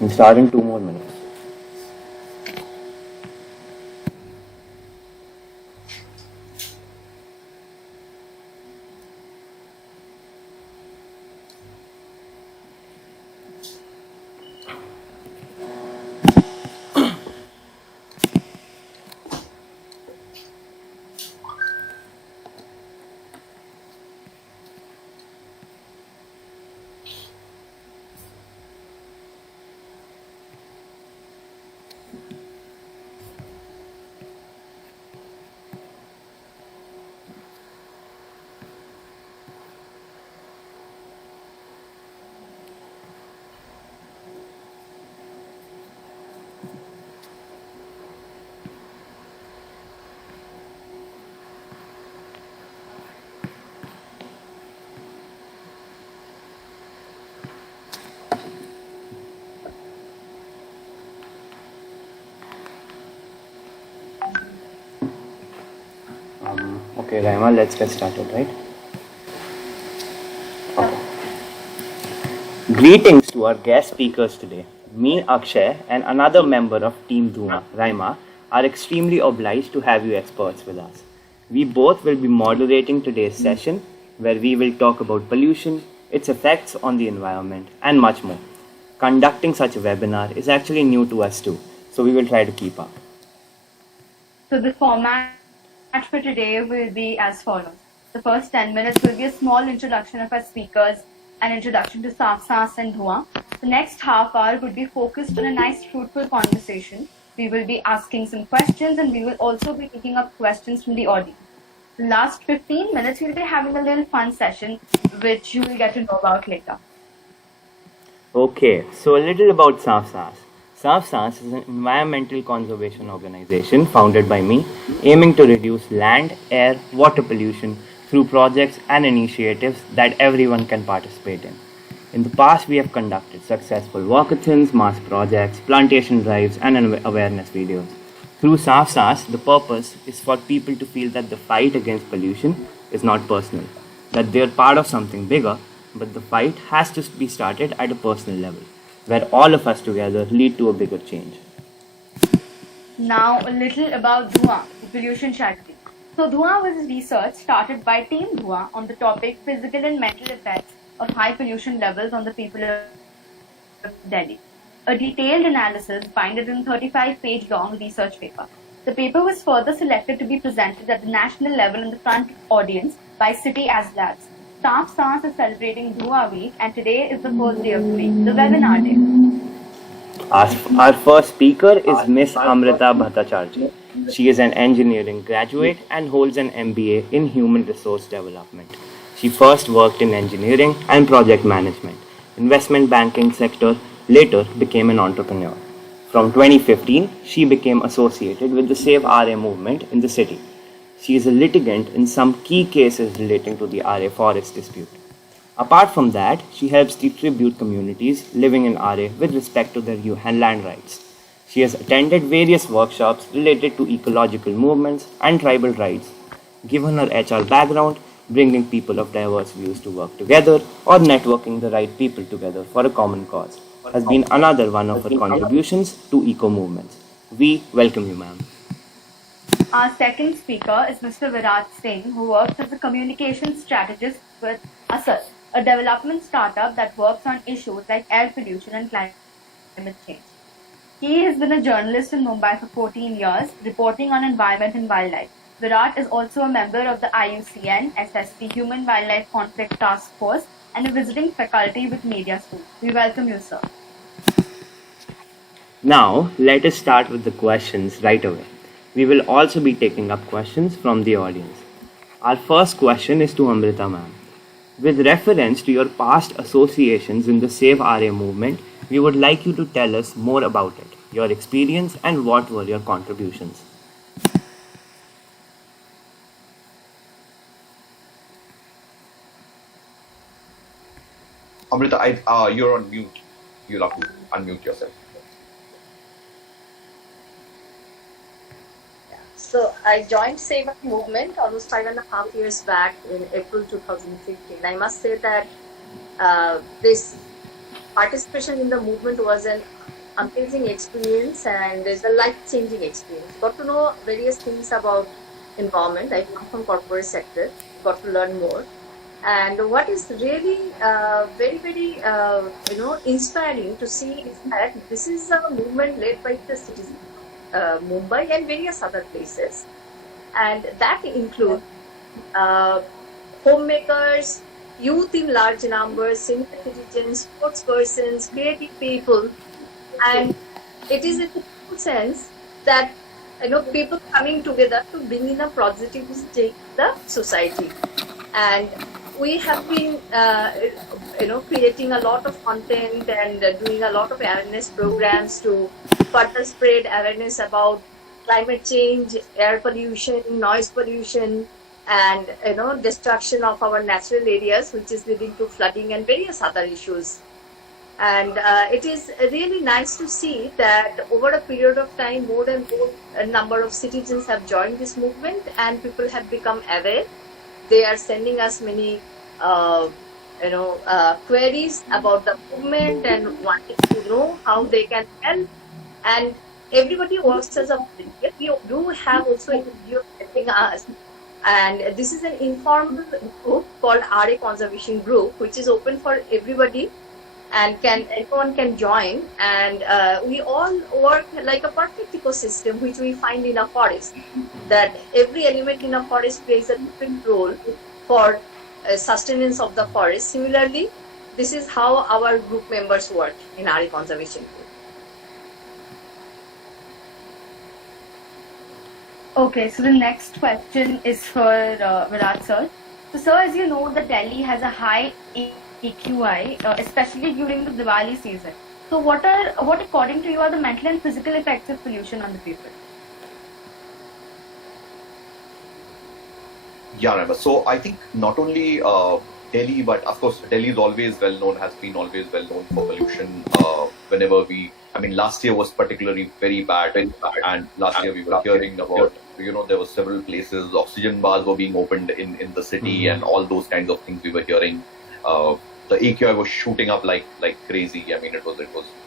We'll start in 2 more minutes. Okay, Raima, let's get started, right? Okay. Greetings to our guest speakers today. Me, Akshay, and another member of Team Dhuma, Raima, are extremely obliged to have you experts with us. We both will be moderating today's session, where we will talk about pollution, its effects on the environment, and much more. Conducting such a webinar is actually new to us too, so we will try to keep up. So the format for today will be as follows. The first 10 minutes will be a small introduction of our speakers, an introduction to Saaf and Dhua. The next half hour would be focused on a nice fruitful conversation. We will be asking some questions and we will also be picking up questions from the audience. The last 15 minutes we'll be having a little fun session which you will get to know about later. Okay, so a little about SAFSAS. SAFSAS is an environmental conservation organization founded by me, aiming to reduce land, air, water pollution through projects and initiatives that everyone can participate in. In the past, we have conducted successful walkathons, mass projects, plantation drives, and awareness videos. Through SAFSAS, the purpose is for people to feel that the fight against pollution is not personal, that they are part of something bigger, but the fight has to be started at a personal level, where all of us together lead to a bigger change. Now a little about Dhua, the pollution charity. So Dhua was research started by Team Dhua on the topic physical and mental effects of high pollution levels on the people of Delhi. A detailed analysis binded in a 35-page long research paper. The paper was further selected to be presented at the national level in the front audience by City as Labs. SAFSAS is celebrating Dhua Week and today is the first day of the week, the webinar day. Our first speaker is Miss Amrita Bhattacharjee. She is an engineering graduate and holds an MBA in Human Resource Development. She first worked in engineering and project management, investment banking sector, later became an entrepreneur. From 2015, she became associated with the Save RA movement in the city. She is a litigant in some key cases relating to the RA forest dispute. Apart from that, she helps the tribute communities living in RA with respect to their land rights. She has attended various workshops related to ecological movements and tribal rights. Given her HR background, bringing people of diverse views to work together or networking the right people together for a common cause has been another one of her contributions to eco movements. We welcome you, ma'am. Our second speaker is Mr. Virat Singh, who works as a communication strategist with ASAL, a development startup that works on issues like air pollution and climate change. He has been a journalist in Mumbai for 14 years, reporting on environment and wildlife. Virat is also a member of the IUCN SSP Human Wildlife Conflict Task Force and a visiting faculty with Media School. We welcome you, sir. Now, let us start with the questions right away. We will also be taking up questions from the audience. Our first question is to Amrita ma'am. With reference to your past associations in the Save RA movement, we would like you to tell us more about it, your experience, and what were your contributions. Amrita, you're on mute. You'll have to unmute yourself. So I joined Save RA movement almost 5.5 years back in April 2015. I must say that this participation in the movement was an amazing experience and it's a life-changing experience. Got to know various things about environment. I come from corporate sector, got to learn more. And what is really very inspiring to see is that this is a movement led by the citizens, Mumbai and various other places, and that includes homemakers, youth in large numbers, senior citizens, sports persons, creative people, and it is in the true sense that people coming together to bring in a positive change in the society. And we have been creating a lot of content and doing a lot of awareness programs to further spread awareness about climate change, air pollution, noise pollution, and destruction of our natural areas, which is leading to flooding and various other issues. And it is really nice to see that over a period of time, more and more a number of citizens have joined this movement and people have become aware. They are sending us many queries about the movement and wanting to know how they can help. And everybody works as a volunteer. We do have also a video helping us. And this is an informal group called RA Conservation Group, which is open for everybody and everyone can join. And we all work like a perfect ecosystem, which we find in a forest, that every element in a forest plays a different role for sustenance of the forest. Similarly, this is how our group members work in RA Conservation Group. Okay, so the next question is for Virat sir. So sir, as you know, that Delhi has a high AQI, especially during the Diwali season. So what according to you are the mental and physical effects of pollution on the people? Yeah, Rama. So I think not only Delhi, but of course Delhi is always well known, has been always well known for pollution. Last year was particularly very bad, and last year we were hearing about, there were several places, oxygen bars were being opened in the city, and all those kinds of things we were hearing. The AQI was shooting up like crazy. I mean, it was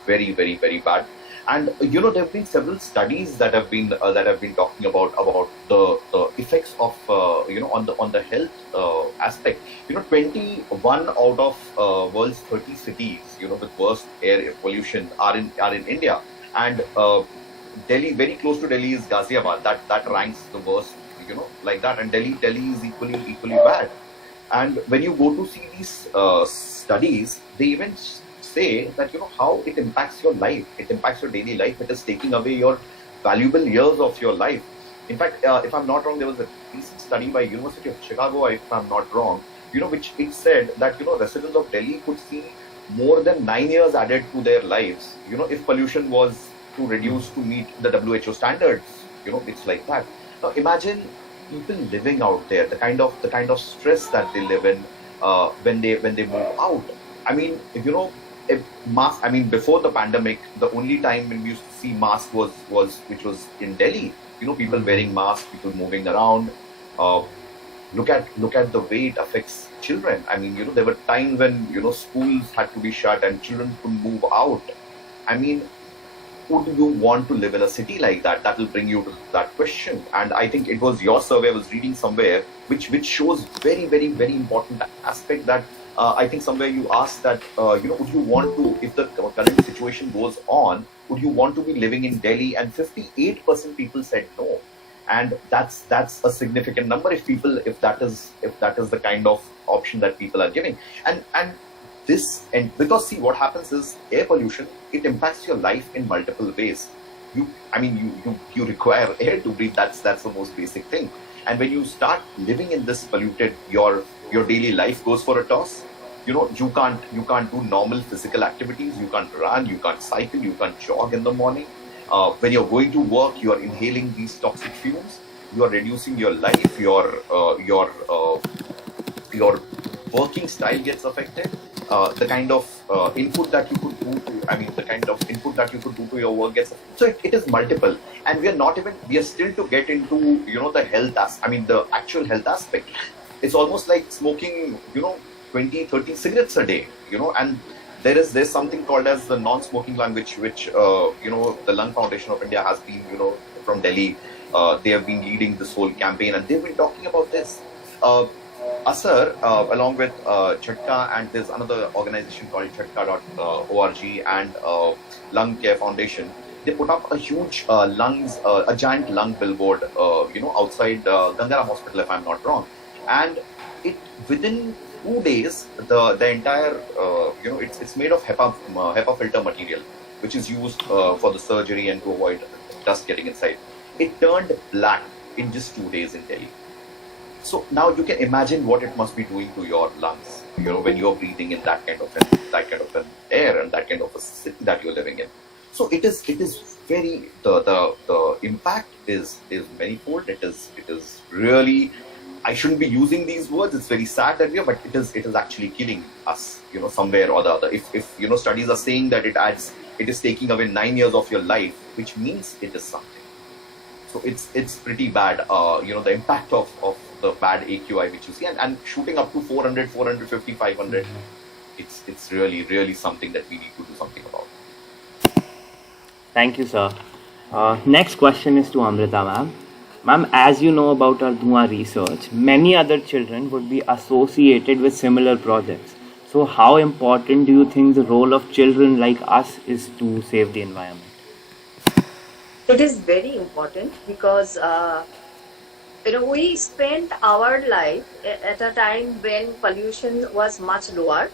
very, very, very bad. And there have been several studies that have been talking about the effects of on the health aspect. 21 out of world's 30 cities with worst air pollution are in India, and Delhi, very close to Delhi, is Ghaziabad. That ranks the worst, like that, and Delhi is equally bad. And when you go to see these studies, they even say that how it impacts your life. It impacts your daily life. It is taking away your valuable years of your life. In fact, if I'm not wrong, there was a recent study by University of Chicago, if I'm not wrong, which it said that residents of Delhi could see more than 9 years added to their lives, if pollution was to reduce to meet the WHO standards. It's like that. Now imagine people living out there, the kind of stress that they live in when they move out. I mean, before the pandemic, the only time when we used to see masks was in Delhi. People wearing masks, people moving around. Look at the way it affects children. I mean, there were times when schools had to be shut and children couldn't move out. I mean, would you want to live in a city like that? That will bring you to that question. And I think it was your survey I was reading somewhere, which shows very, very, very important aspect that I think somewhere you asked that, would you want to, if the current situation goes on, would you want to be living in Delhi? And 58% people said no. And that's a significant number if that is the kind of option that people are giving. And because see, what happens is air pollution, it impacts your life in multiple ways. You require air to breathe. That's the most basic thing. And when you start living in this polluted, your daily life goes for a toss. You can't do normal physical activities. You can't run, you can't cycle, you can't jog in the morning. When you're going to work, you are inhaling these toxic fumes. You are reducing your life. Your working style gets affected. The kind of input that you could do to your work gets affected. So it is multiple, and we are still to get into the health the actual health aspect. It's almost like smoking 20-30 cigarettes a day, and there's something called as the non-smoking lung, which the Lung Foundation of India has been, from Delhi. They have been leading this whole campaign, and they've been talking about this. Asar, along with Chatka, and there's another organization called chatka.org and Lung Care Foundation. They put up a huge a giant lung billboard, outside Gangara Hospital, if I'm not wrong. And it within 2 days, the entire, it's made of HEPA filter material, which is used for the surgery and to avoid dust getting inside. It turned black in just 2 days in Delhi. So now you can imagine what it must be doing to your lungs, when you're breathing in that kind of an air and that kind of a city that you're living in. So it is very, the impact is manifold. It is really, I shouldn't be using these words. It's very sad that we are, but it is actually killing us, somewhere or the other. If studies are saying that it is taking away 9 years of your life, which means it is something. So it's pretty bad, the impact of the bad AQI which you see, and shooting up to 400, 450, 500. It's really, really something that we need to do something about. Thank you, sir. Next question is to Amrita ma'am. Ma'am, as you know about our Dhua research, many other children would be associated with similar projects. So how important do you think the role of children like us is to save the environment? It is very important because we spent our life at a time when pollution was much lower,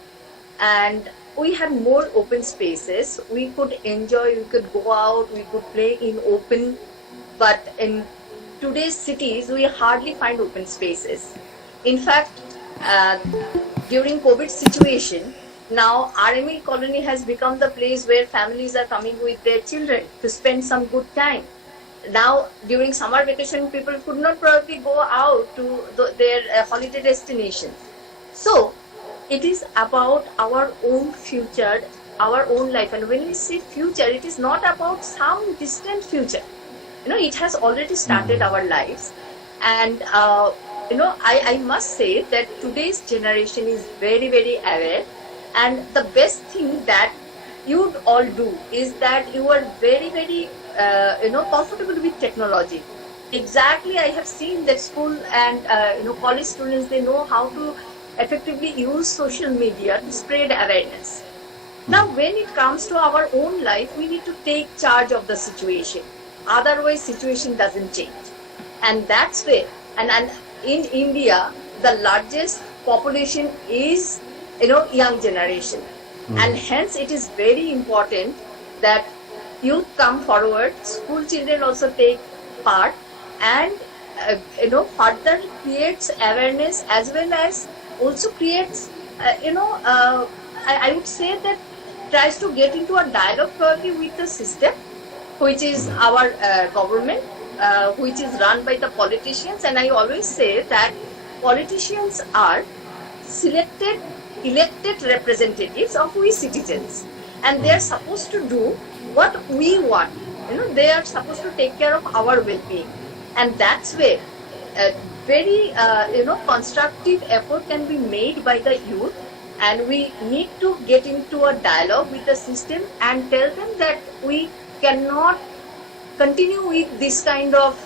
and we had more open spaces. We could enjoy, we could go out, we could play in open. But in today's cities, we hardly find open spaces. In fact, during COVID situation, now RML colony has become the place where families are coming with their children to spend some good time. Now, during summer vacation, people could not probably go out to their holiday destinations. So, it is about our own future, our own life. And when we say future, it is not about some distant future. It has already started our lives. And, I must say that today's generation is very, very aware. And the best thing that you would all do is that you are very, very, comfortable with technology. Exactly, I have seen that school and, college students, they know how to effectively use social media to spread awareness. Now, when it comes to our own life, we need to take charge of the situation. Otherwise, situation doesn't change. And that's where, and in India, the largest population is, young generation. And hence, it is very important that youth come forward, school children also take part, and, further creates awareness as well as also creates, I would say that tries to get into a dialogue probably with the system, which is our government, which is run by the politicians. And I always say that politicians are elected representatives of we citizens, and they are supposed to do what we want. They are supposed to take care of our well-being, and that's where very constructive effort can be made by the youth. And we need to get into a dialogue with the system and tell them that we cannot continue with this kind of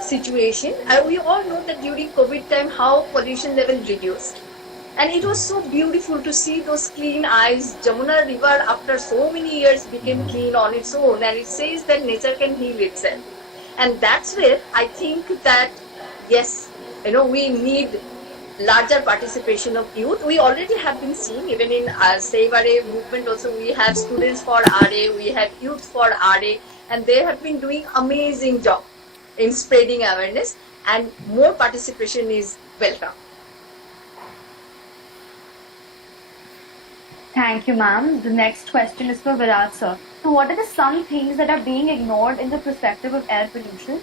situation. We all know that during COVID time how pollution level reduced, and it was so beautiful to see those clean eyes. Jamuna river after so many years became clean on its own, and it says that nature can heal itself. And that's where I think that yes, we need larger participation of youth. We already have been seeing, even in Save RA movement also, we have students for RA, we have youth for RA, and they have been doing amazing job in spreading awareness, and more participation is welcome. Thank you, ma'am. The next question is for Virat sir. So what are the some things that are being ignored in the perspective of air pollution?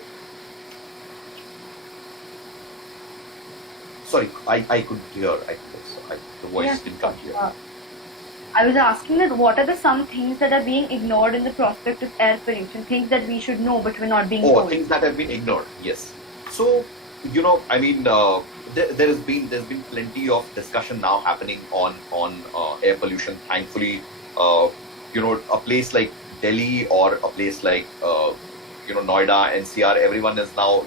Sorry, I couldn't hear. The voice didn't come here. I was asking that what are the some things that are being ignored in the prospect of air pollution, things that we should know but we're not being told. Things that have been ignored, yes. So, there's been plenty of discussion now happening on air pollution. Thankfully, a place like Delhi or a place like Noida, NCR, everyone is now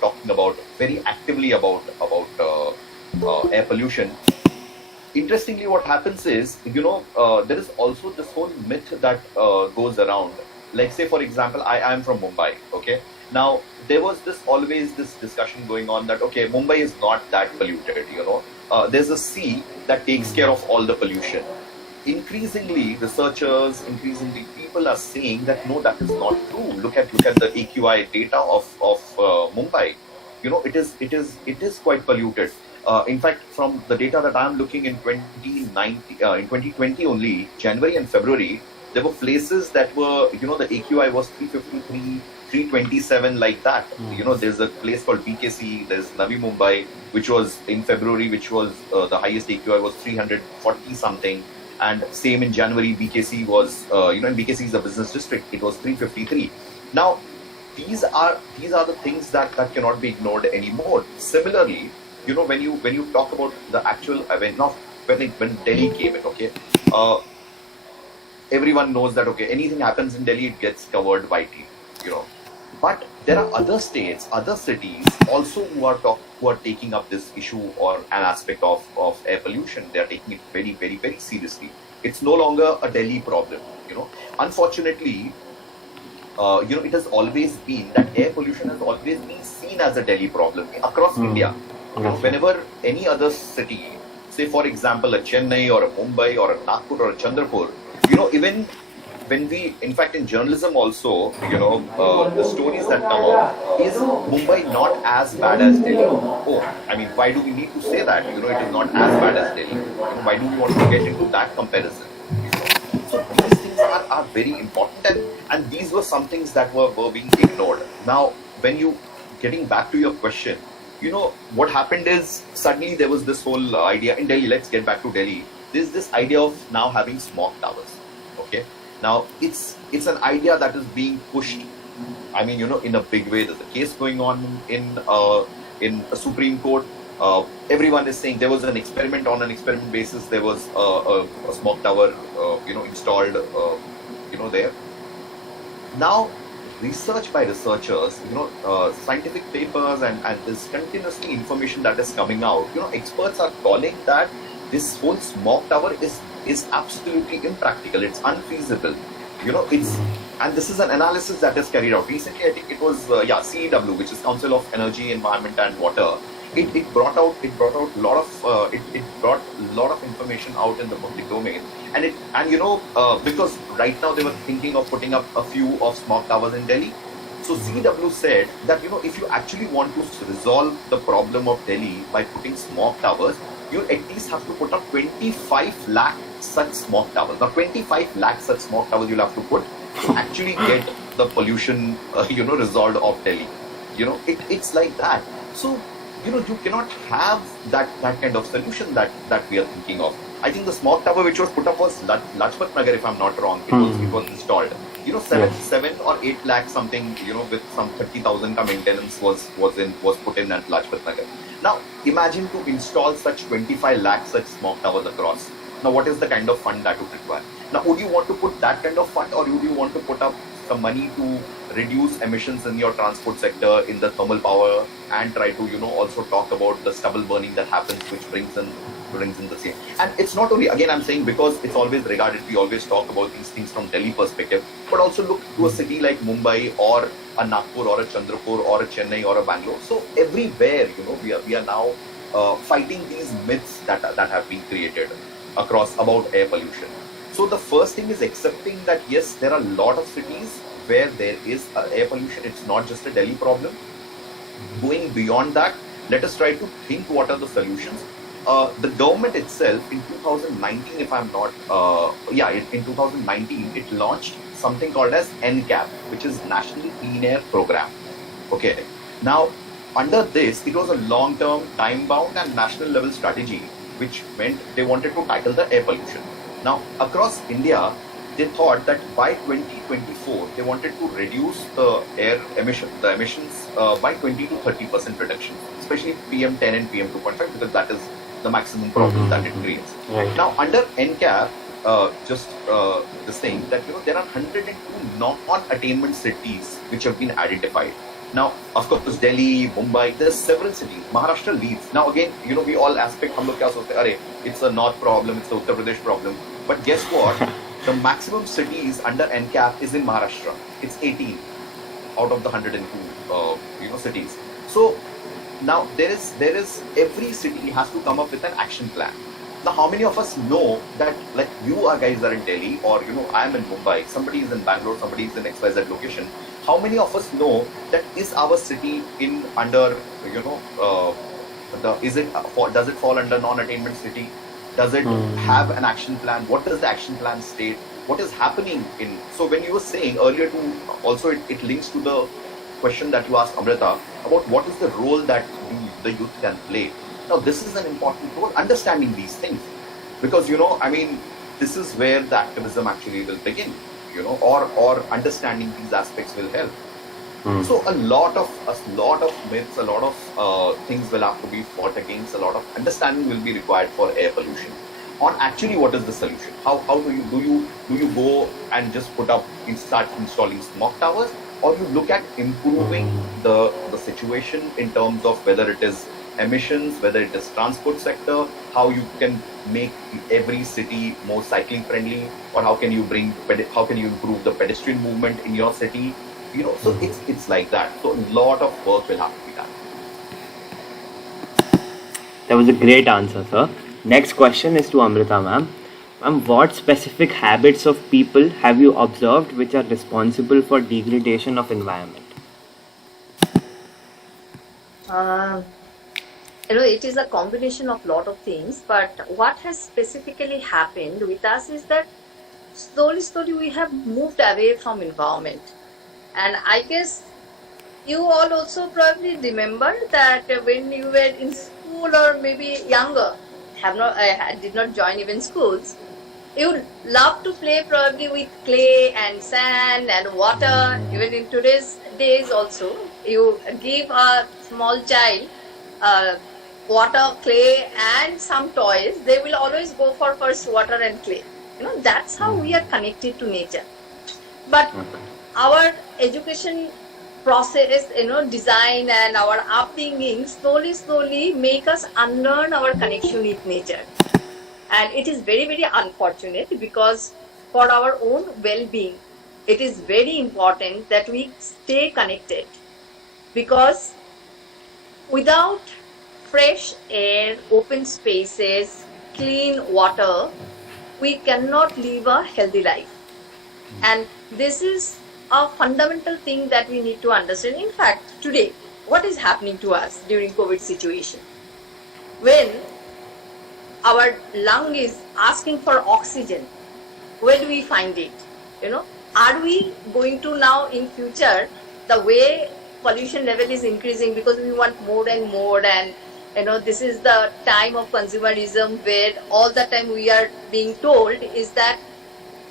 talking about very actively about air pollution. Interestingly, what happens is, there is also this whole myth that goes around. Like, say, for example, I am from Mumbai, okay? Now, there was always this discussion going on that, okay, Mumbai is not that polluted, there's a sea that takes care of all the pollution. Increasingly, researchers, people are saying that, no, that is not true. Look at the AQI data of Mumbai. It is quite polluted. In fact, from the data that I'm looking in 2020 only, January and February, there were places that were, the AQI was 353, 327, like that. There's a place called BKC, there's Navi Mumbai, which was in February, which was the highest AQI was 340 something. And same in January, BKC was, and BKC is a business district, it was 353. Now, these are the things that cannot be ignored anymore. Similarly, when you talk about the actual event, when Delhi came in, okay, everyone knows that, okay, anything happens in Delhi, it gets covered by TV, But there are other states, other cities also who are taking up this issue or an aspect of air pollution. They are taking it very, very, very seriously. It's no longer a Delhi problem, Unfortunately, it has always been that air pollution has always been seen as a Delhi problem across India. Whenever any other city, say for example a Chennai or a Mumbai or a Nagpur or a Chandrapur, even when we, in fact in journalism also, the stories that come out, is Mumbai not as bad as Delhi? Oh, I mean, why do we need to say that? It is not as bad as Delhi. Why do we want to get into that comparison? So these things are very important, and these were some things that were being ignored. Now, getting back to your question, what happened is suddenly there was this whole idea in Delhi. Let's get back to Delhi. There's this idea of now having smog towers. Okay. Now it's an idea that is being pushed. I mean, in a big way. There's a case going on in a Supreme Court. Everyone is saying there was an experiment. On an experiment basis, there was a smog tower, installed, there. Now, research by researchers, scientific papers, and there's continuously information that is coming out. Experts are calling that this whole smog tower is absolutely impractical. It's unfeasible. And this is an analysis that is carried out recently. I think it was CEW, which is Council of Energy, Environment and Water. It brought a lot of information out in the public domain, because right now they were thinking of putting up a few of smog towers in Delhi. So CEW said that if you actually want to resolve the problem of Delhi by putting smog towers, you at least have to put up 25 lakh such smog towers. Now 25 lakh such smog towers you'll have to put to actually get the pollution resolved of Delhi. It's like that. So you cannot have that kind of solution that we are thinking of. I think the smog tower which was put up was Lajpat Nagar, if I'm not wrong. It was installed. 7 or 8 lakh something, with some 30,000 maintenance was put in at Lajpat Nagar. Now imagine to install such 25 lakh such smog towers across. Now what is the kind of fund that would require? Now would you want to put that kind of fund, or would you want to put up some money to reduce emissions in your transport sector, in the thermal power, and try to also talk about the stubble burning that happens, which brings in the same. And it's not only, again I'm saying, because it's always regarded, we always talk about these things from Delhi perspective, but also look to a city like Mumbai or a Nagpur or a Chandrapur or a Chennai or a Bangalore. So everywhere, we are now fighting these myths that have been created across about air pollution. So the first thing is accepting that yes, there are a lot of cities where there is air pollution. It's not just a Delhi problem. Going beyond that, let us try to think what are the solutions. The government itself in 2019, if I'm not, in 2019, it launched something called as NCAP, which is National Clean Air Program. Okay. Now, under this, it was a long-term, time-bound and national level strategy, which meant they wanted to tackle the air pollution. Now, across India, they thought that by 2024 they wanted to reduce the emissions by 20 to 30% reduction, especially PM10 and PM2.5, because that is the maximum problem that it creates. Right. Now under NCAP, this thing that there are 102 non-attainment cities which have been identified. Now, of course, Delhi, Mumbai, there's several cities. Maharashtra leads. Now again, we all aspect, hum log kya sochte, arey, it's a North problem, it's the Uttar Pradesh problem. But guess what? The maximum cities under NCAP is in Maharashtra. It's 18 out of the 102 cities. So now there is every city has to come up with an action plan. Now, how many of us know that, like, you guys are in Delhi, or I am in Mumbai, somebody is in Bangalore, somebody is in XYZ location. How many of us know that is our city in under does it fall under non-attainment city? Does it have an action plan? What does the action plan state? What is happening in? So when you were saying earlier, also it links to the question that you asked Amrita about what is the role that the youth can play. Now this is an important role, understanding these things, because this is where the activism actually will begin, or understanding these aspects will help. So a lot of myths, a lot of things will have to be fought against. A lot of understanding will be required for air pollution. On actually, what is the solution? How do you go and just start installing smog towers, or you look at improving the situation in terms of whether it is emissions, whether it is transport sector, how you can make every city more cycling friendly, or how can you improve the pedestrian movement in your city? So it's like that. So a lot of work will have to be done. That was a great answer, sir. Next question is to Amrita ma'am. Ma'am, what specific habits of people have you observed which are responsible for degradation of environment? It is a combination of lot of things, but what has specifically happened with us is that slowly we have moved away from environment. And I guess you all also probably remember that when you were in school or maybe younger, did not join even schools, you love to play probably with clay and sand and water. Even in today's days also, you give a small child water, clay and some toys, they will always go for first water and clay. That's how we are connected to nature. But our education process, design and our upbringing slowly make us unlearn our connection with nature. And it is very, very unfortunate, because for our own well-being, it is very important that we stay connected, because without fresh air, open spaces, clean water, we cannot live a healthy life. And this is a fundamental thing that we need to understand. In fact, today, what is happening to us during COVID situation? When our lung is asking for oxygen, where do we find it? Are we going to now in future, the way pollution level is increasing because we want more and more, and this is the time of consumerism where all the time we are being told is that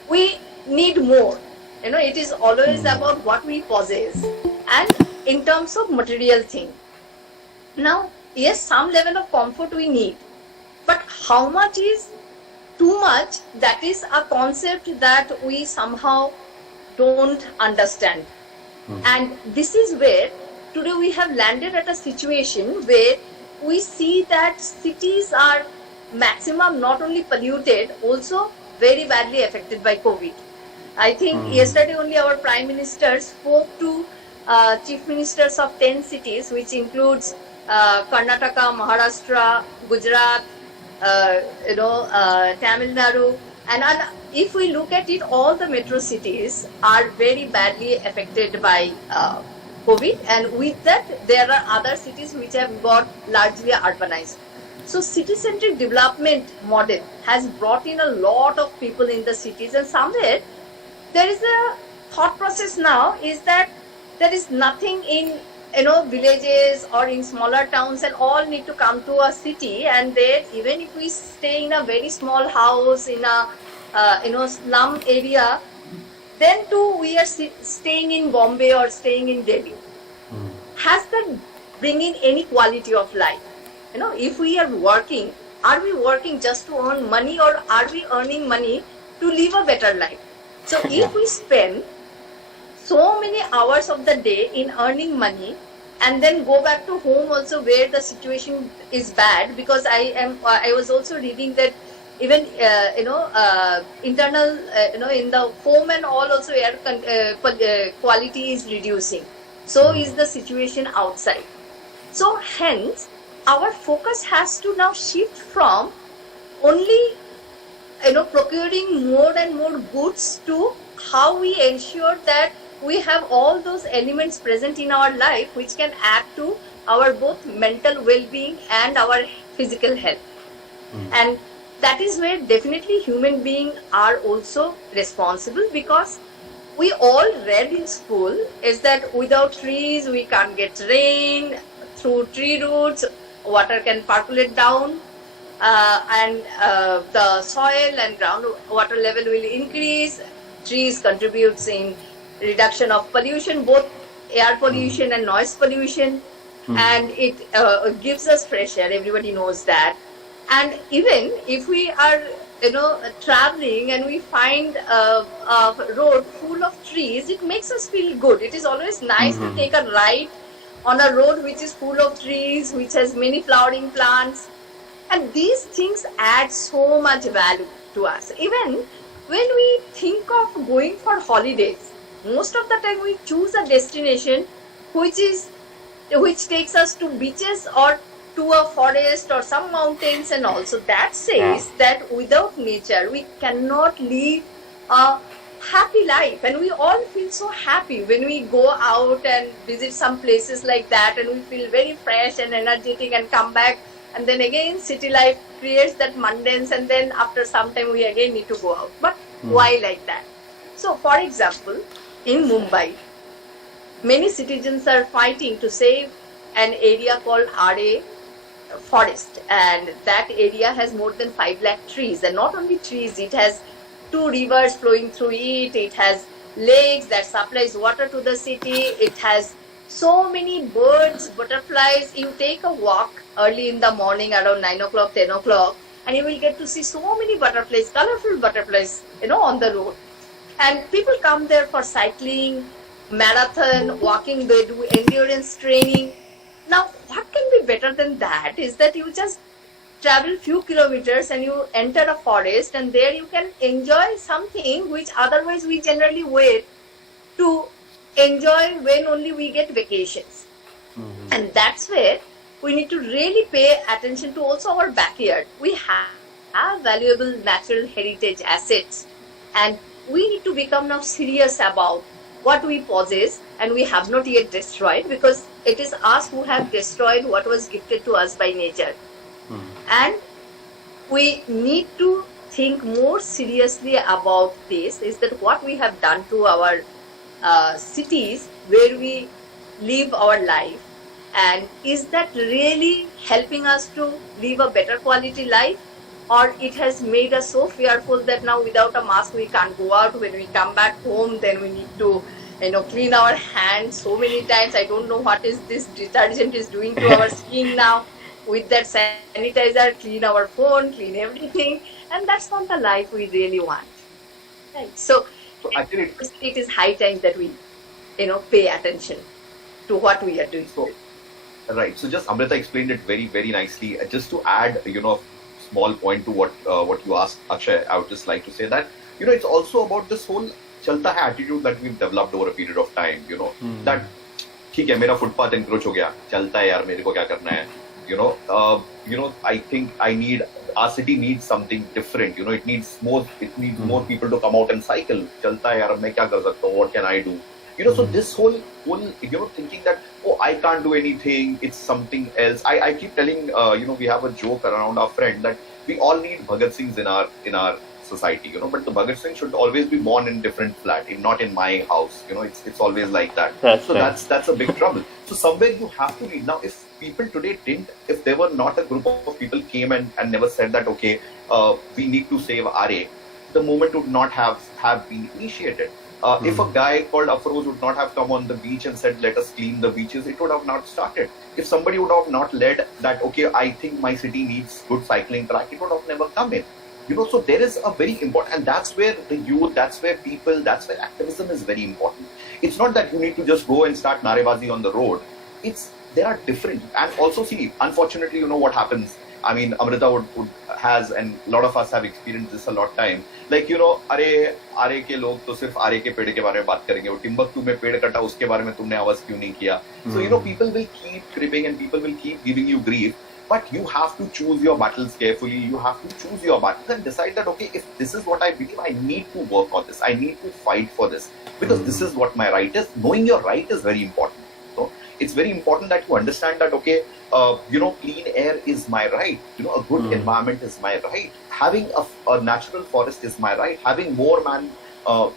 we need more. It is always about what we possess, and in terms of material thing. Now, yes, some level of comfort we need, but how much is too much? That is a concept that we somehow don't understand. And this is where today we have landed at a situation where we see that cities are maximum not only polluted, also very badly affected by COVID. I think yesterday only our Prime Minister spoke to Chief Ministers of 10 cities, which includes Karnataka, Maharashtra, Gujarat, Tamil Nadu. And if we look at it, all the metro cities are very badly affected by COVID. And with that, there are other cities which have got largely urbanized. So city-centric development model has brought in a lot of people in the cities, and somewhere there is a thought process now is that there is nothing in villages or in smaller towns, and all need to come to a city, and there even if we stay in a very small house in a slum area, then too we are staying in Bombay or staying in Delhi. Has that bringing any quality of life? If we are working, are we working just to earn money, or are we earning money to live a better life? So if we spend so many hours of the day in earning money and then go back to home also where the situation is bad, because I was also reading that even internal in the home and all also air quality is reducing. So is the situation outside. So hence our focus has to now shift from only procuring more and more goods to how we ensure that we have all those elements present in our life which can add to our both mental well-being and our physical health. And that is where definitely human beings are also responsible, because we all read in school is that without trees we can't get rain, through tree roots water can percolate down, and the soil and groundwater level will increase. Trees contributes in reduction of pollution, both air pollution and noise pollution, and it gives us fresh air. Everybody knows that. And even if we are traveling and we find a road full of trees, it makes us feel good. It is always nice to take a ride on a road which is full of trees, which has many flowering plants, and these things add so much value to us. Even when we think of going for holidays, most of the time we choose a destination which takes us to beaches or to a forest or some mountains, and also that says that without nature we cannot live a happy life. And we all feel so happy when we go out and visit some places like that, and we feel very fresh and energetic and come back, and then again city life creates that mundane, and then after some time we again need to go out. But why like that? So for example, in Mumbai, many citizens are fighting to save an area called RA forest, and that area has more than 5 lakh trees. And not only trees, it has 2 rivers flowing through it, it has lakes that supplies water to the city, it has so many birds, butterflies. You take a walk early in the morning around 9 o'clock, 10 o'clock, and you will get to see so many butterflies, colorful butterflies, on the road. And people come there for cycling, marathon, walking, they do endurance training. Now, what can be better than that is that you just travel few kilometers and you enter a forest, and there you can enjoy something which otherwise we generally wait to enjoy when only we get vacations. And that's where we need to really pay attention to also our backyard. We have valuable natural heritage assets, and we need to become now serious about what we possess and we have not yet destroyed, because it is us who have destroyed what was gifted to us by nature. And we need to think more seriously about this, is that what we have done to our cities where we live our life, and is that really helping us to live a better quality life, or it has made us so fearful that now without a mask we can't go out. When we come back home, then we need to clean our hands so many times. I don't know what is this detergent is doing to our skin now. With that sanitizer, clean our phone, clean everything, and that's not the life we really want. Right. So actually, it is high time that we pay attention to what we are doing. Right. So just Amrita explained it very, very nicely. Just to add, a small point to what you asked, Akshay, I would just like to say that, it's also about this whole chalta hai attitude that we've developed over a period of time, that ठीक है मेरा footpath encroach हो गया, चलता है यार, मेरे को क्या करना है, I think our city needs something different, it needs more people to come out and cycle. चलता है यार, अब मैं क्या कर सकता हूँ, what can I do? So this whole thinking that, oh, I can't do anything, it's something else. I keep telling, we have a joke around our friend that we all need Bhagat Singhs in our society, but the Bhagat Singh should always be born in different flat, not in my house, it's always like that. That's a big trouble. So somewhere you have to read. Now, if people today if there were not a group of people came and never said that, okay, we need to save RA, the movement would not have been initiated. If a guy called Afroz would not have come on the beach and said, let us clean the beaches, it would have not started. If somebody would have not led that, okay, I think my city needs good cycling track, it would have never come in. So there is a very important, and that's where the youth, that's where people, that's where activism is very important. It's not that you need to just go and start narebazi on the road. There are different, and also see, unfortunately, what happens. I mean, Amrita has, and a lot of us have experienced this a lot time. Like, आरे के लोग तो सिर्फ आरे के पेड़ के बारे में बात करेंगे. वो टिम्बकटू में पेड़ कटा, उसके बारे में तुमने आवाज क्यों नहीं किया? So, people will keep cribbing and people will keep giving you grief. But you have to choose your battles carefully. You have to choose your battles and decide that, okay, if this is what I believe, I need to work on this. I need to fight for this. Because this is what my right is. Knowing your right is very important. So, it's very important that you understand that, okay, clean air is my right. A good environment is my right. Having a natural forest is my right. Having more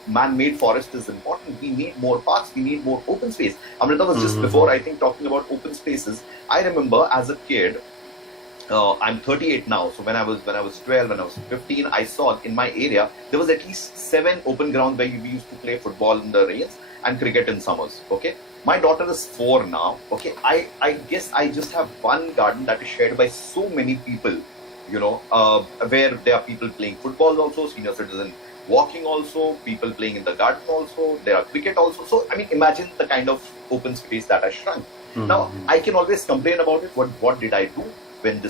man-made forest is important. We need more parks. We need more open space. Amrita was just before, I think, talking about open spaces. I remember as a kid, I'm 38 now. So when I was 12, when I was 15, I saw in my area there was at least 7 open grounds where we used to play football in the rains and cricket in summers. Okay, my daughter is 4 now. Okay, I guess I just have one garden that is shared by so many people. Where there are people playing football also, senior citizen walking also, people playing in the garden also. There are cricket also. So I mean, imagine the kind of open space that has shrunk. Now I can always complain about it. What did I do when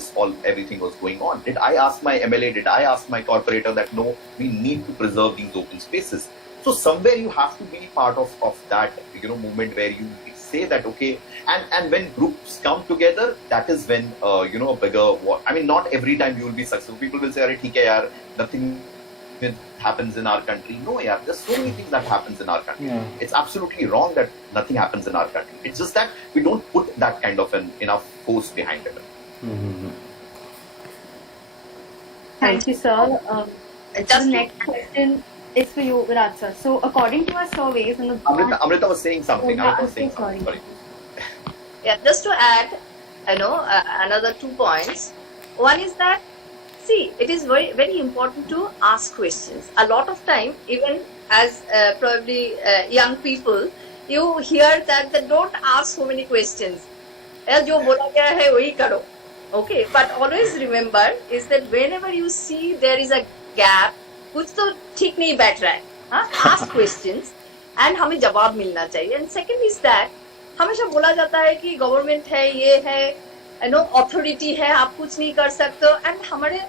everything was going on? Did I ask my MLA? Did I ask my corporator that no, we need to preserve these open spaces? So somewhere you have to be part of that movement where you say that, okay, and when groups come together, that is when a bigger war. I mean, not every time you will be successful. People will say, "Arey, theek hai yaar, nothing happens in our country." No, yaar, there's so many things that happens in our country. Yeah. It's absolutely wrong that nothing happens in our country. It's just that we don't put that kind of enough force behind it. Thank you, sir. The next question is for you, Virat sir. So, according to our surveys, Amrita was saying something. Sorry. Yeah, just to add, another 2 points. One is that, see, it is very, very important to ask questions. A lot of time, even as probably young people, you hear that they don't ask so many questions. जो बोला गया है वही करो. Okay, but always remember is that whenever you see there is a gap, कुछ तो ठीक नहीं बैठ रहा है. Ask questions and हमें जवाब मिलना चाहिए. And second is that हमेशा बोला जाता है कि गवर्नमेंट है, ये है, ऑथोरिटी है, आप कुछ नहीं कर सकते. And हमारे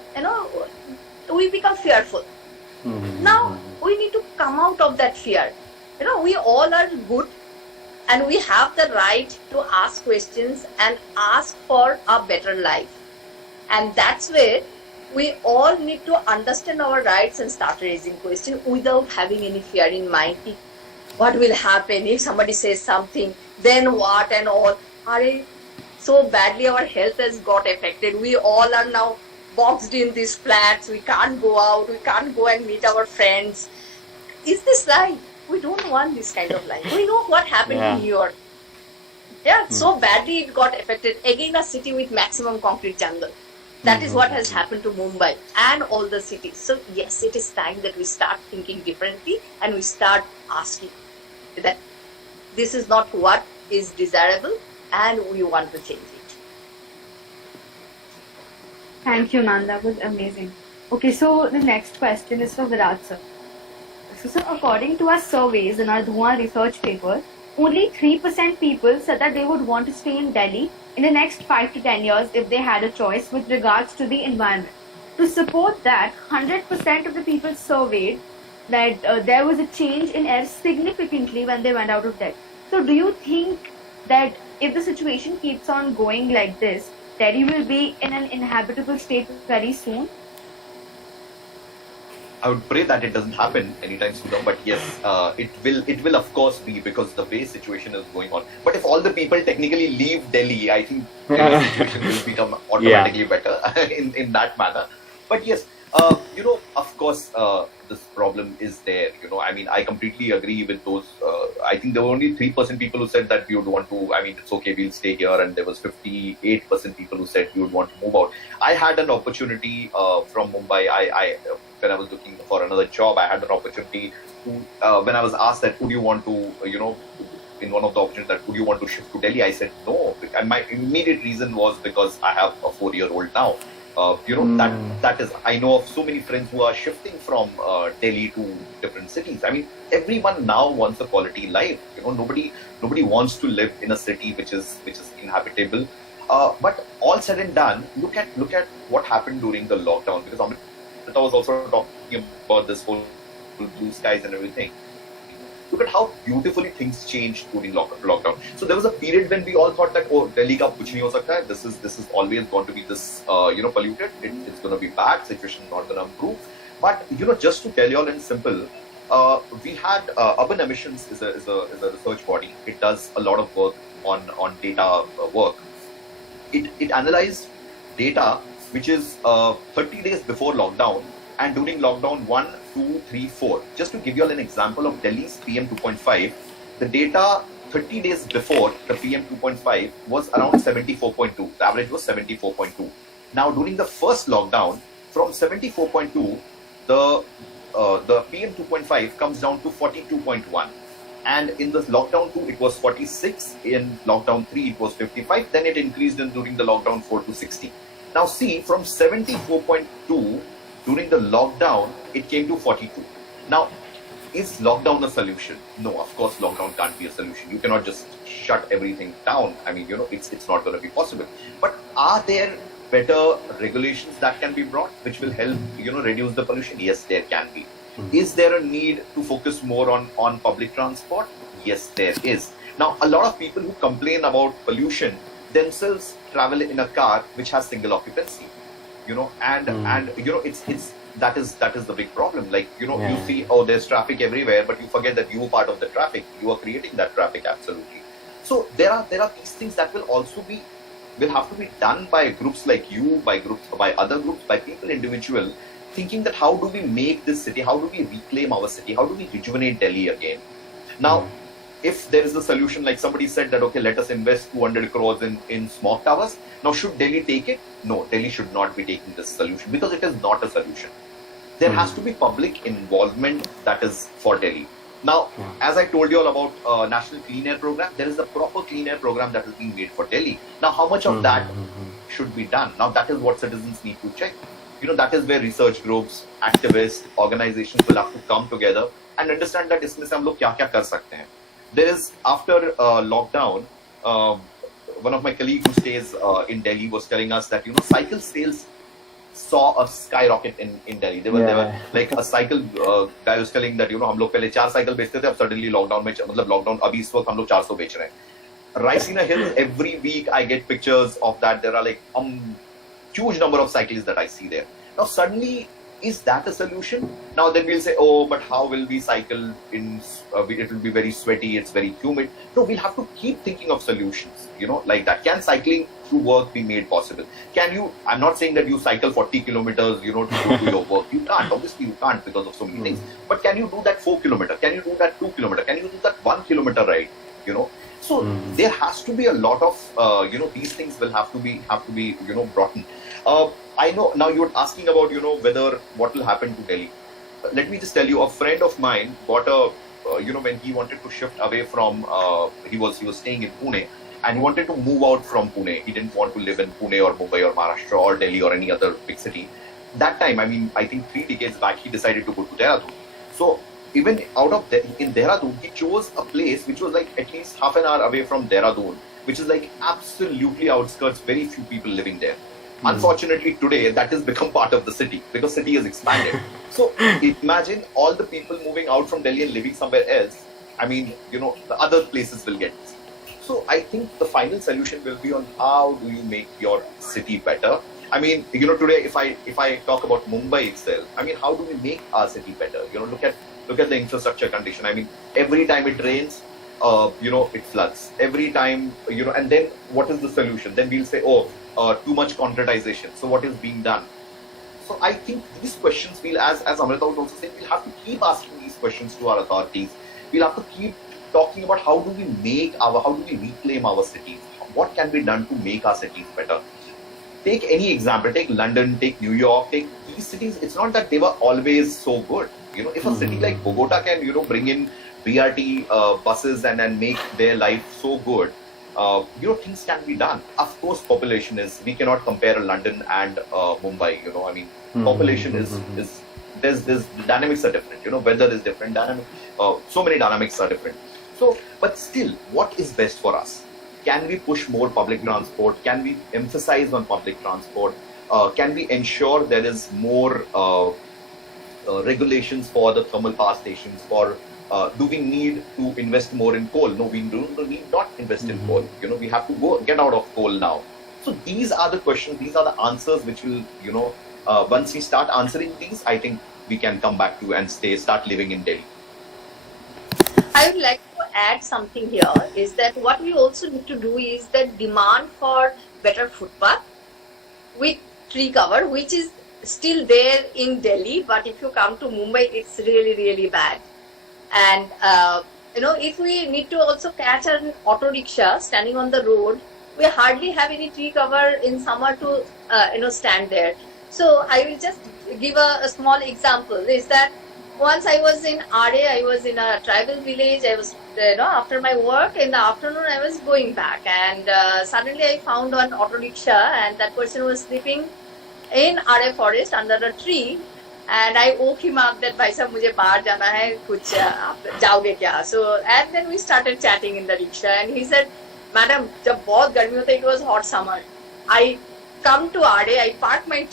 we become fearful. Now we need to come out of that fear. We all are good. And we have the right to ask questions and ask for a better life. And that's where we all need to understand our rights and start raising questions without having any fear in mind. What will happen if somebody says something? Then what and all? So badly our health has got affected. We all are now boxed in these flats. We can't go out. We can't go and meet our friends. Is this right? We don't want this kind of life. We know what happened in New York. Yeah, so badly it got affected. Again, a city with maximum concrete jungle. That is what has happened to Mumbai and all the cities. So yes, it is time that we start thinking differently and we start asking that this is not what is desirable and we want to change it. Thank you, Nanda. That was amazing. Okay, so the next question is for Virat sir. So according to our surveys in our Dhua research paper, only 3% people said that they would want to stay in Delhi in the next 5 to 10 years if they had a choice with regards to the environment. To support that, 100% of the people surveyed that there was a change in air significantly when they went out of Delhi. So do you think that if the situation keeps on going like this, Delhi will be in an inhabitable state very soon? I would pray that it doesn't happen anytime soon, but yes, it will of course be, because the way situation is going on. But if all the people technically leave Delhi, I think the situation will become automatically better in that manner. But yes, Of course, this problem is there. I mean, I completely agree with those. I think there were only 3% people who said that we would want to. I mean, it's okay, we'll stay here, and there was 58% people who said we would want to move out. I had an opportunity from Mumbai. I when I was looking for another job, I had an opportunity to, when I was asked that would you want to, in one of the opportunities that would you want to shift to Delhi, I said no, and my immediate reason was because I have a 4-year-old now. That is, I know of so many friends who are shifting from Delhi to different cities. I mean, everyone now wants a quality life. Nobody wants to live in a city which is inhabitable. But all said and done, look at what happened during the lockdown, because Amrita was also talking about this whole blue skies and everything. Look at how beautifully things changed during lockdown. So there was a period when we all thought that, oh, Delhi ka kuch nahi ho sakta hai. This is always going to be this polluted. It's going to be bad. Situation is not going to improve. But just to tell you all in simple, we had Urban Emissions is a research body. It does a lot of work on data work. It analyzed data which is 30 days before lockdown and during lockdown 1, 2, 3, 4. Just to give you all an example of Delhi's PM 2.5, the data 30 days before the PM 2.5 was around 74.2. The average was 74.2. Now during the first lockdown, from 74.2, the PM 2.5 comes down to 42.1. And in the lockdown 2, it was 46. In lockdown 3, it was 55. Then it increased during the lockdown 4 to 60. Now see, from 74.2 during the lockdown, it came to 42. Now, is lockdown a solution? No, of course, lockdown can't be a solution. You cannot just shut everything down. I mean, it's not going to be possible. But are there better regulations that can be brought which will help, reduce the pollution? Yes, there can be. Is there a need to focus more on public transport? Yes, there is. Now, a lot of people who complain about pollution themselves travel in a car which has single occupancy. It's that is the big problem. Like, you see, oh, there's traffic everywhere, but you forget that you are part of the traffic. You are creating that traffic, absolutely. So there are these things that will have to be done by groups like you, by other groups, by people individual, thinking that how do we make this city, how do we reclaim our city, how do we rejuvenate Delhi again? Now, if there is a solution, like somebody said that, okay, let us invest 200 crores in smog towers. Now, should Delhi take it? No, Delhi should not be taking this solution because it is not a solution. There has to be public involvement that is for Delhi. Now, as I told you all about National Clean Air Program, there is a proper clean air program that is being made for Delhi. Now, how much of that should be done? Now, that is what citizens need to check. That is where research groups, activists, organizations will have to come together and understand that इसमें से हम लोग क्या कर सकते हैं. There is, after lockdown, one of my colleagues who stays in Delhi was telling us that, cycle sales saw a skyrocket in Delhi. They were like a cycle guy was telling that, हम लोग पहले 4 cycle बेचते थे, अब suddenly lockdown में, मतलब lockdown अभी इस वक्त हम लोग 400 बेच रहे हैं. Raisina Hills, every week I get pictures of that. There are like huge number of cyclists that I see there. Now suddenly, is that a solution? Now then we'll say, oh, but how will we cycle in, it will be very sweaty, it's very humid. No, we'll have to keep thinking of solutions, like that. Can cycling through work be made possible? Can you, I'm not saying that you cycle 40 kilometers, to go to your work. You can't, obviously you can't because of so many things. But can you do that 4 kilometer? Can you do that 2 kilometer? Can you do that 1 kilometer ride, So there has to be a lot of, these things will have to be, brought in. I know now you're asking about, whether what will happen to Delhi. Let me just tell you, a friend of mine got when he wanted to shift away from, he was staying in Pune and he wanted to move out from Pune. He didn't want to live in Pune or Mumbai or Maharashtra or Delhi or any other big city. That time, I think 3 decades back, he decided to go to Dehradun. So even in Dehradun, he chose a place which was like at least half an hour away from Dehradun, which is like absolutely outskirts, very few people living there. Unfortunately, today that has become part of the city because city has expanded. So imagine all the people moving out from Delhi and living somewhere else. I mean, the other places will get this. So I think the final solution will be on how do you make your city better. I mean, today if I talk about Mumbai itself, I mean, how do we make our city better? Look at the infrastructure condition. I mean, every time it rains, it floods. Every time, and then what is the solution? Then we'll say, oh, too much concretization. So what is being done? So I think these questions we'll, as Amrita would also say, we'll have to keep asking these questions to our authorities. We'll have to keep talking about how do we reclaim our cities? What can be done to make our cities better? Take any example, take London, take New York, take these cities. It's not that they were always so good. If a city like Bogota can, bring in BRT buses and make their life so good, things can be done. Of course, we cannot compare London and Mumbai. Population is there's the dynamics are different. Weather is different, so many dynamics are different. So, but still, what is best for us? Can we push more public transport? Can we emphasize on public transport? Can we ensure there is more regulations for the thermal power stations? Do we need to invest more in coal? No, we need not invest in coal. We have to get out of coal now. So these are the questions, these are the answers which will, once we start answering these, I think we can come back to and start living in Delhi. I would like to add something here is that what we also need to do is that demand for better footpath with tree cover, which is still there in Delhi, but if you come to Mumbai, it's really, really bad. And, if we need to also catch an auto rickshaw standing on the road, we hardly have any tree cover in summer to, stand there. So I will just give a small example is that once I was in RA, I was in a tribal village. I was, after my work in the afternoon, I was going back, and suddenly I found one auto rickshaw, and that person was sleeping in RA forest under a tree. And I woke him up that, "Bhai sahab, mujhe bahar jana hai, kuch aap jaoge kya?" So, and then we started chatting in the rickshaw, and he said, "Madam, jab bahut garmi hota, it was hot summer. I come to RA, I park my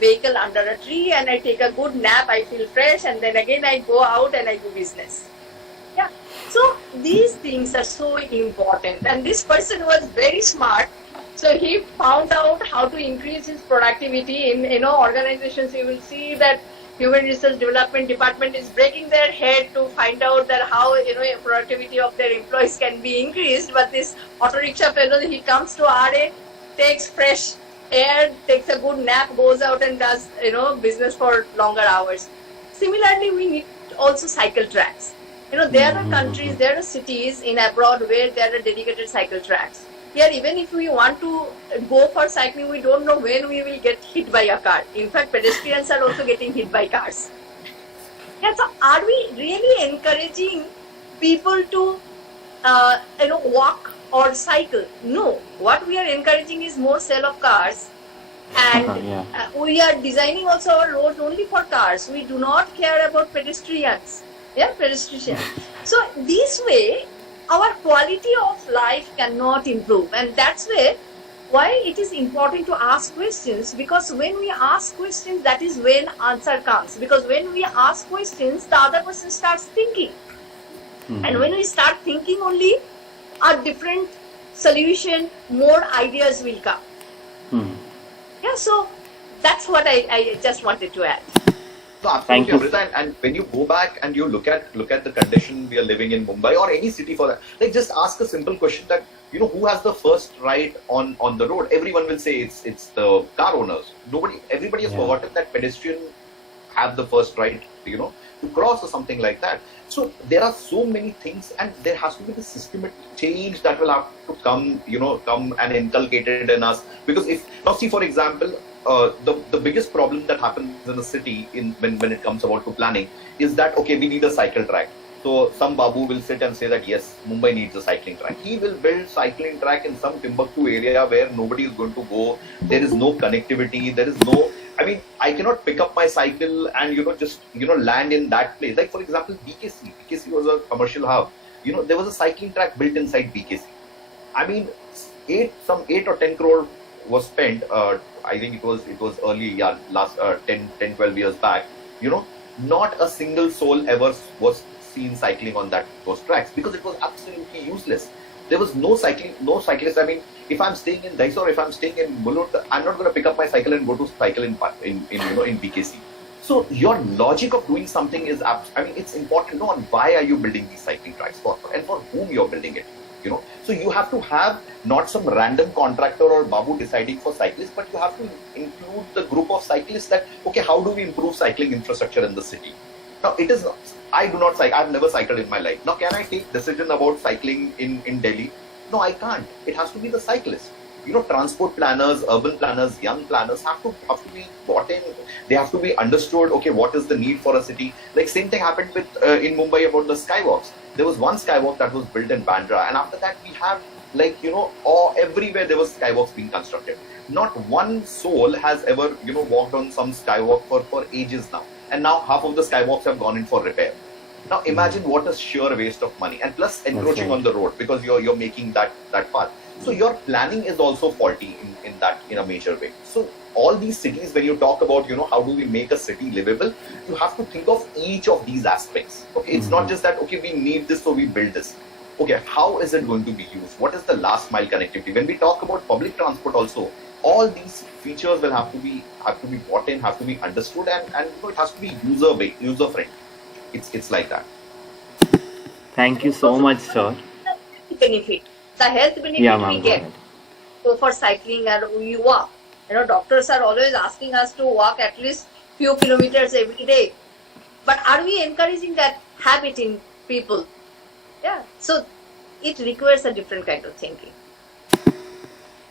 vehicle under a tree and I take a good nap, I feel fresh, and then again I go out and I do business." Yeah. So these things are so important, and this person was very smart. So he found out how to increase his productivity in organizations. You will see that Human Resource Development Department is breaking their head to find out that how productivity of their employees can be increased. But this auto rickshaw fellow, he comes to RA, takes fresh air, takes a good nap, goes out and does business for longer hours. Similarly, we need also cycle tracks. There are countries, there are cities in abroad where there are dedicated cycle tracks. Here, even if we want to go for cycling, we don't know when we will get hit by a car. In fact, pedestrians are also getting hit by cars. Yeah, so are we really encouraging people to, walk or cycle? No. What we are encouraging is more sale of cars, and we are designing also our roads only for cars. We do not care about pedestrians. Yeah, pedestrians. So this way, our quality of life cannot improve, and that's why it is important to ask questions, because when we ask questions, that is when answer comes. Because when we ask questions, the other person starts thinking, and when we start thinking only, a different solution, more ideas will come. Yeah, so that's what I just wanted to add. So absolutely, Amrita, and when you go back and you look at the condition we are living in Mumbai or any city for that, like just ask a simple question that who has the first right on the road? Everyone will say it's the car owners. Everybody has forgotten that pedestrians have the first right, to cross or something like that. So there are so many things, and there has to be the systematic change that will have to come and inculcated in us. Because now see, for example, the biggest problem that happens in a city when it comes about to planning is that, okay, we need a cycle track. So some babu will sit and say that yes, Mumbai needs a cycling track. He will build cycling track in some Timbuktu area where nobody is going to go. There is no connectivity. There is no. I cannot pick up my cycle and just land in that place. Like for example, BKC. BKC was a commercial hub. There was a cycling track built inside BKC. 8 or 10 crore was spent. I think it was early, last 10-12 years back. Not a single soul ever was seen cycling on those tracks because it was absolutely useless. There was no cyclist. If I'm staying in Daisy or if I'm staying in Mulund, I'm not going to pick up my cycle and go to cycle in BKC. So your logic of doing something is, it's important to know on why are you building these cycling tracks for and for whom you're building it. So you have to have not some random contractor or babu deciding for cyclists, but you have to include the group of cyclists that, okay, how do we improve cycling infrastructure in the city? Now, it is, I do not cycle, I've never cycled in my life. Now, can I take decision about cycling in Delhi? No, I can't. It has to be the cyclist. You know, transport planners, urban planners, young planners have to be brought in. They have to be understood. Okay, what is the need for a city? Like same thing happened with in Mumbai about the skywalks. There was one skywalk that was built in Bandra, and after that we have everywhere there was skywalks being constructed. Not one soul has ever walked on some skywalk for ages now, and now half of the skywalks have gone in for repair. Now imagine what a sheer waste of money, and plus encroaching on the road because you're making that path. So your planning is also faulty in a major way. So all these cities, when you talk about how do we make a city livable, you have to think of each of these aspects. Okay, it's not just that we need this so we build this. Okay, how is it going to be used? What is the last mile connectivity? When we talk about public transport also, all these features will have to be brought in, have to be understood, and it has to be user friendly. It's like that. Thank you so much, sir. Benefit. The health benefit Yeah, we ma'am, go get. ahead. So for cycling and you walk. Doctors are always asking us to walk at least few kilometers every day. But are we encouraging that habit in people? Yeah. So it requires a different kind of thinking.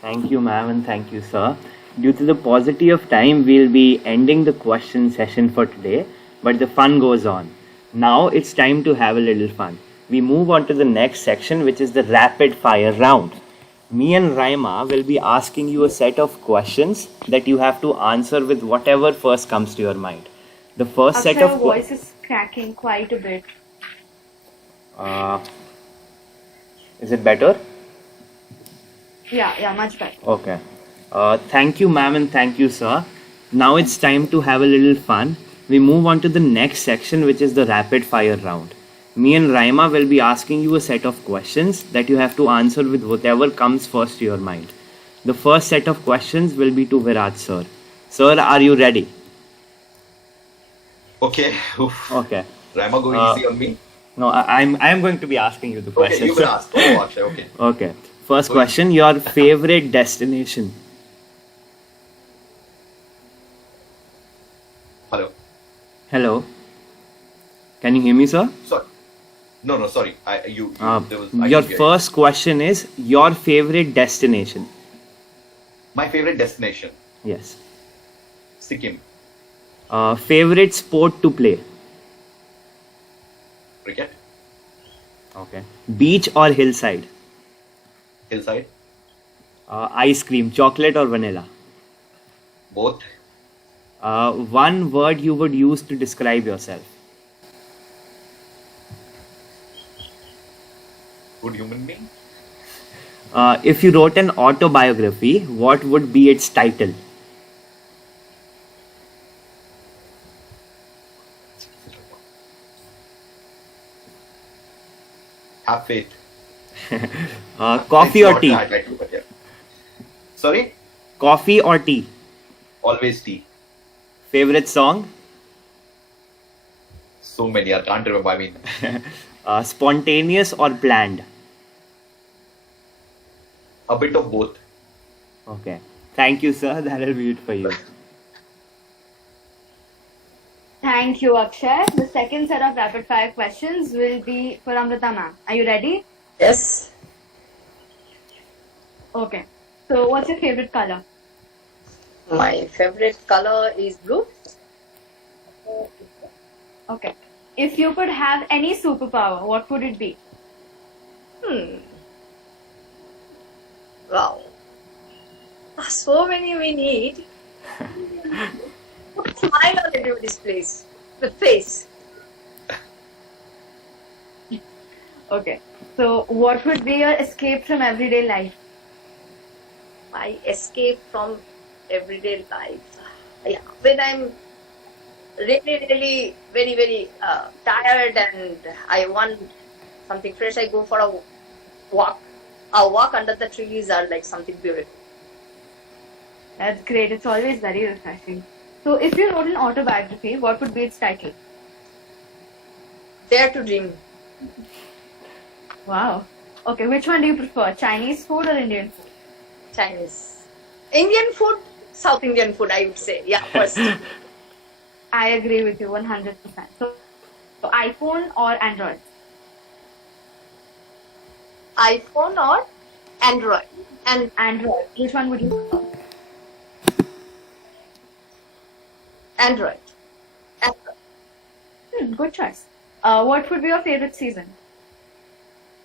Thank you, ma'am, and thank you, sir. Due to the paucity of time, we'll be ending the question session for today, but the fun goes on. Now it's time to have a little fun. We move on to the next section, which is the rapid fire round. Me and Raima will be asking you a set of questions that you have to answer with whatever first comes to your mind. The first set Akshay, of your voice is cracking quite a bit. Is it better? Yeah, much better. Okay. Thank you, ma'am, and thank you, sir. Now it's time to have a little fun. We move on to the next section, which is the rapid fire round. Me and Raima will be asking you a set of questions that you have to answer with whatever comes first to your mind. The first set of questions will be to Virat, sir. Sir, are you ready? Okay. Oof. Okay. Raima, go easy on me. No, I'm going to be asking you the questions. Okay, you can ask. Oh, Akshay, okay. Okay. First question, your favorite destination? Hello. Hello. Can you hear me, sir? Sorry. No, sorry. Your first question is your favorite destination. My favorite destination, Yes. Sikkim. Favorite sport to play? Cricket. Okay. Beach or hillside? Hillside. Ice cream, chocolate or vanilla? Both. One word you would use to describe yourself. Good human being. If you wrote an autobiography, what would be its title? Have faith. Coffee It's or not tea? that, but yeah. Sorry? Coffee or tea? Always tea. Favorite song? So many, I can't remember. I mean, Spontaneous or planned? a bit of both. Okay. Thank you, sir. That'll be it for you. Thank you, Akshay. The second set of rapid fire questions will be for Amrita ma'am. Are you ready? Yes. Okay. So, what's your favorite color? My favorite color is blue. Okay. If you could have any superpower, what would it be? Wow. So many we need. Put a smile on everybody's face. Okay. So, what would be your escape from everyday life? My escape from everyday life. Yeah. When I'm really very, very tired and I want something fresh, I go for a walk. A walk under the trees are like something beautiful. That's great. It's always very refreshing. So, if you wrote an autobiography, what would be its title? Dare to dream. Wow. Okay, which one do you prefer, Chinese food or Indian food? Chinese. Indian food, South Indian food, I would say. Yeah, first. I agree with you 100%. So iPhone or Android? iPhone or Android? And Android. Which one would you prefer? Android. Android. Good choice. What would be your favorite season?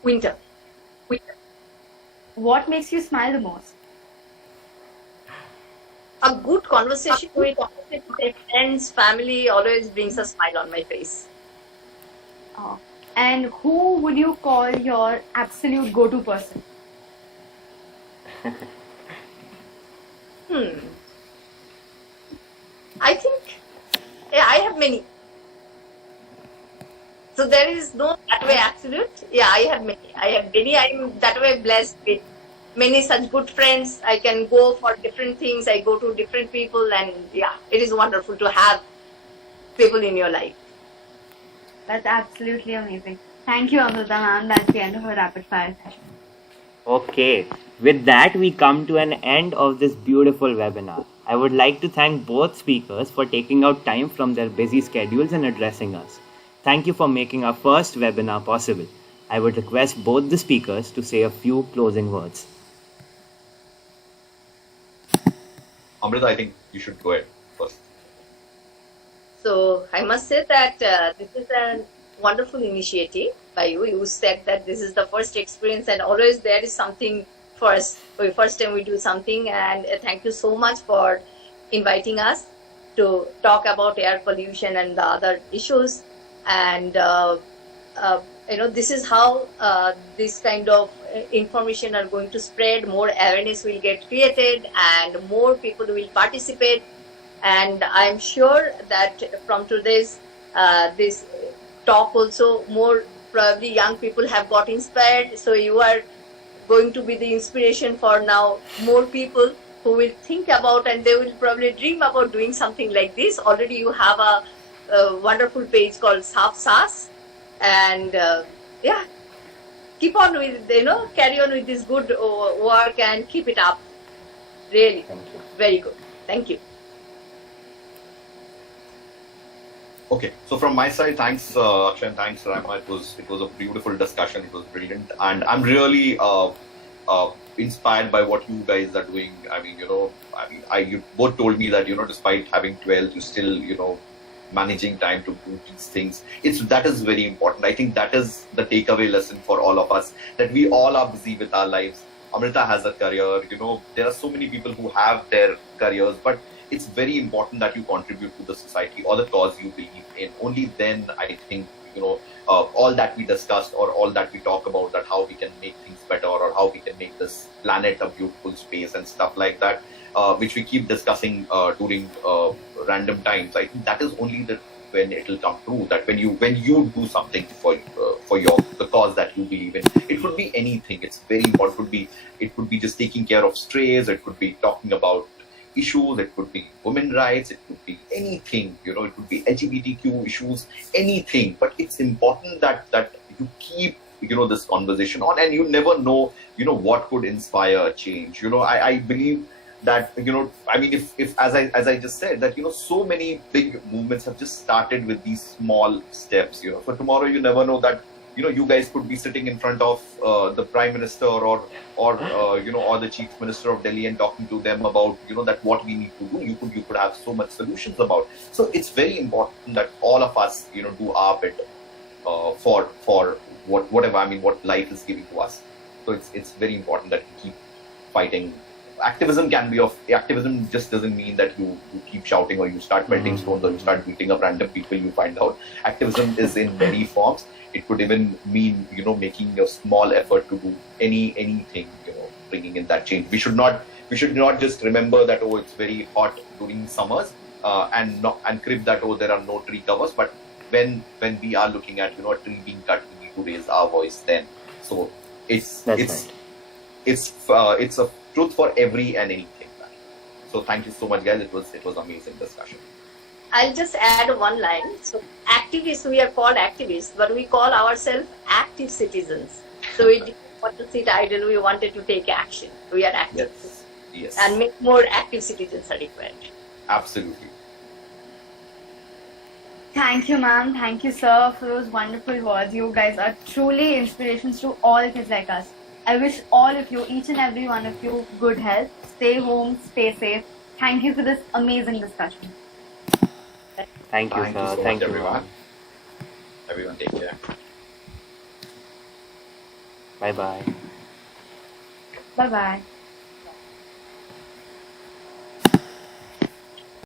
Winter. Winter. What makes you smile the most? A good conversation with friends, family always brings a smile on my face. Oh. And who would you call your absolute go-to person? I think, yeah, I have many. So there is no that way absolute. Yeah, I have many. I'm that way blessed with many such good friends. I can go for different things. I go to different people, and yeah, it is wonderful to have people in your life. That's absolutely amazing. Thank you, Amrita ma'am. That's the end of our rapid fire session. Okay, with that, we come to an end of this beautiful webinar. I would like to thank both speakers for taking out time from their busy schedules and addressing us. Thank you for making our first webinar possible. I would request both the speakers to say a few closing words. Amrita, I think you should go ahead first. So I must say that this is a wonderful initiative by you. You said that this is the first experience, and always there is something first. First time we do something, and thank you so much for inviting us to talk about air pollution and the other issues. And this is how this kind of information are going to spread. More awareness will get created, and more people will participate. And I'm sure that from today's this talk also, more probably young people have got inspired. So you are going to be the inspiration for now more people who will think about, and they will probably dream about doing something like this. Already you have a wonderful page called Saaf Saas, and yeah, keep on with, carry on with this good work and keep it up. Really, Thank you. very good. Thank you. Okay, so from my side, thanks Akshay and thanks Rama. It was a beautiful discussion. It was brilliant, and I'm really inspired by what you guys are doing. I mean, you both told me that despite having 12, you still managing time to do these things. That is very important. I think that is the takeaway lesson for all of us, that we all are busy with our lives. Amrita has a career. There are so many people who have their careers, but it's very important that you contribute to the society or the cause you believe in. Only then, I think, all that we discussed or all that we talk about, that how we can make things better or how we can make this planet a beautiful space and stuff like that, which we keep discussing during random times. I think that is only when it will come true. That when you do something for the cause that you believe in, it could be anything. It's very important. It could be just taking care of strays. It could be talking about issues, it could be women rights, it could be anything, it could be LGBTQ issues, anything. But it's important that you keep this conversation on, and you never know what could inspire a change. I believe that I mean, if as I just said, that so many big movements have just started with these small steps. For tomorrow, you never know that you guys could be sitting in front of the Prime Minister or the Chief Minister of Delhi and talking to them about that what we need to do. You could have so much solutions about. So it's very important that all of us do our bit for whatever, I mean, what life is giving to us. So it's very important that we keep fighting. Activism just doesn't mean that you keep shouting or you start pelting stones or you start beating up random people. You find out activism is in many forms. It could even mean making a small effort to do anything, bringing in that change. We should not just remember that it's very hot during summers and crib that there are no tree covers. But when we are looking at a tree being cut, we need to raise our voice then. So it's a truth for every and anything. So thank you so much, guys. It was amazing discussion. I'll just add one line. So activists, we are called activists, but we call ourselves active citizens. So it depends want to sit idle. We wanted to take action. We are active. Yes. Yes. And make more active citizens are required. Absolutely. Thank you, ma'am. Thank you, sir, for those wonderful words. You guys are truly inspirations to all kids like us. I wish all of you, each and every one of you, good health. Stay home, stay safe. Thank you for this amazing discussion. Thank you, Thank sir. you so Thank much, you, everyone. ma'am. Everyone, take care. Bye bye. Bye bye.